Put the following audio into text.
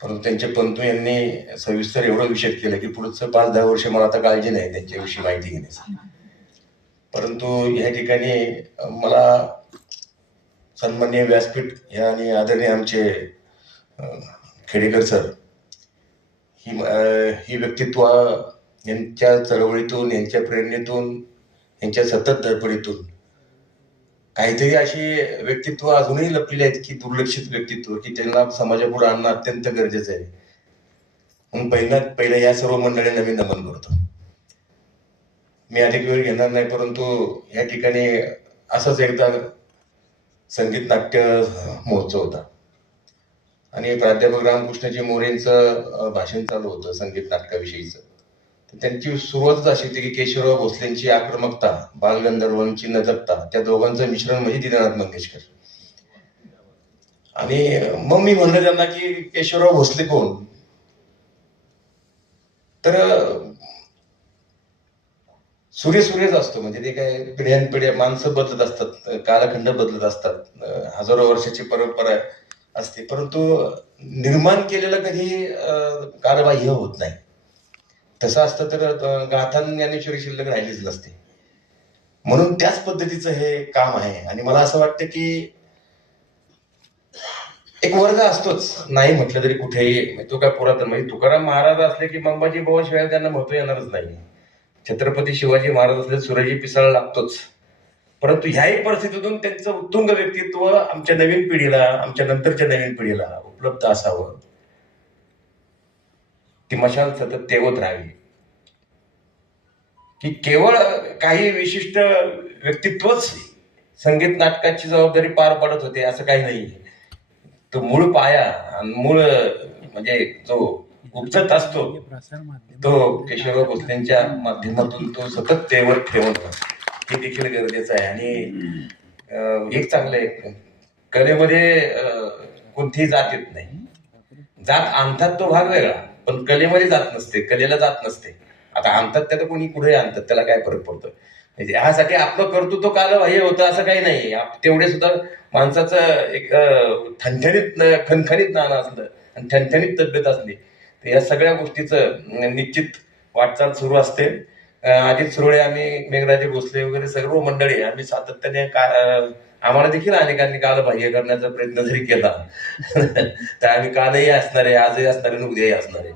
परंतु त्यांचे पंतू यांनी सविस्तर एवढं विषद केलं की पुढचं 5-10 वर्ष मला आता काळजी नाही त्यांच्याविषयी माहिती घेण्याची. परंतु या ठिकाणी मला सन्माननीय व्यासपीठ या आणि आदरणीय आमचे खेडेकर सर ही व्यक्तित्व यांच्या चळवळीतून, यांच्या प्रेरणेतून, यांच्या सतत धडपडीतून काहीतरी अशी व्यक्तित्व अजूनही लपलेली आहेत की दुर्लक्षित व्यक्तित्व की त्यांना समाजापुढे आणणं अत्यंत गरजेचं आहे. म्हणून पहिलं या सर्व मंडळींना मी नमन करतो. मी अधिक वेळ घेणार नाही, परंतु या ठिकाणी असंच एकदा संगीत नाट्य महोत्सव होता आणि प्राध्यापक रामकृष्णजी मोरेंचं भाषण चालू होतं संगीत नाटकाविषयीचं. तर त्यांची सुरुवातच अशी होती की केशवराव भोसलेंची आक्रमकता, बालगंधर्वांची नजकता, त्या दोघांचं मिश्रण म्हणजे दीनानाथ मंगेशकर. आणि मग मी म्हणलं त्यांना की केशवराव भोसले कोण? तर सूर्यच असतो, म्हणजे ते काय पिढ्यानपिढ्या माणसं बदलत असतात, कालखंड बदलत असतात, हजारो वर्षाची परंपरा असते, परंतु निर्माण केलेलं कधी कालबाह्य होत नाही. तसं असतं तर गाथा ज्ञानेश्वरी शिल्लक राहिलीच नसते. म्हणून त्याच पद्धतीचं हे काम आहे. आणि मला असं वाटतं की एक वर्ग असतोच, नाही म्हटलं तरी कुठेही. तो काय पुरातन, म्हणजे तुकाराम महाराज असले की मंबाजी बुवा शिवाय त्यांना महत्व येणारच नाही. छत्रपती शिवाजी महाराज असले सुरजी पिसाळ लागतोच. परंतु ह्याही परिस्थितीतून त्यांचं उत्तुंग व्यक्तित्व आमच्या नवीन पिढीला, आमच्या नंतरच्या नवीन पिढीला उपलब्ध असावं, ती मशाल सतत तेवत राहावी. की केवळ काही विशिष्ट व्यक्तित्वच संगीत नाटकाची जबाबदारी पार पडत होते असं काही नाही. तो मूळ पाया आणि मूळ म्हणजे जो उपजत असतो तो केशवराव भोसलेंच्या माध्यमातून तो सतत तेवर ठेवणं हे देखील गरजेचं आहे. आणि एक चांगलं आहे, कलेमध्ये कोणतीही जात येत नाही. जात आणतात तो भाग वेगळा, पण कलेमध्ये जात नसते, कलेला जात नसते. आता आणतात त्याला कोणी पुढे आणतात, त्याला काय फरक पडतो? म्हणजे ह्यासाठी आपलं कर्तृत्व कालबाह्य होतं असं काही नाही. तेवढे सुद्धा माणसाचं एक खणखणीत नाणं असलं आणि ठणठणीत तब्येत असली तर या सगळ्या गोष्टीचं निश्चित वाटचाल सुरू असते. अजित सुरळे, आम्ही मेघराजे भोसले वगैरे सर्व मंडळी आम्ही सातत्याने आम्हाला देखील अनेकांनी कालबाह्य करण्याचा प्रयत्न जरी केला तर आम्ही कालही असणार आहे, आजही असणार आहे, उद्याही असणार आहे.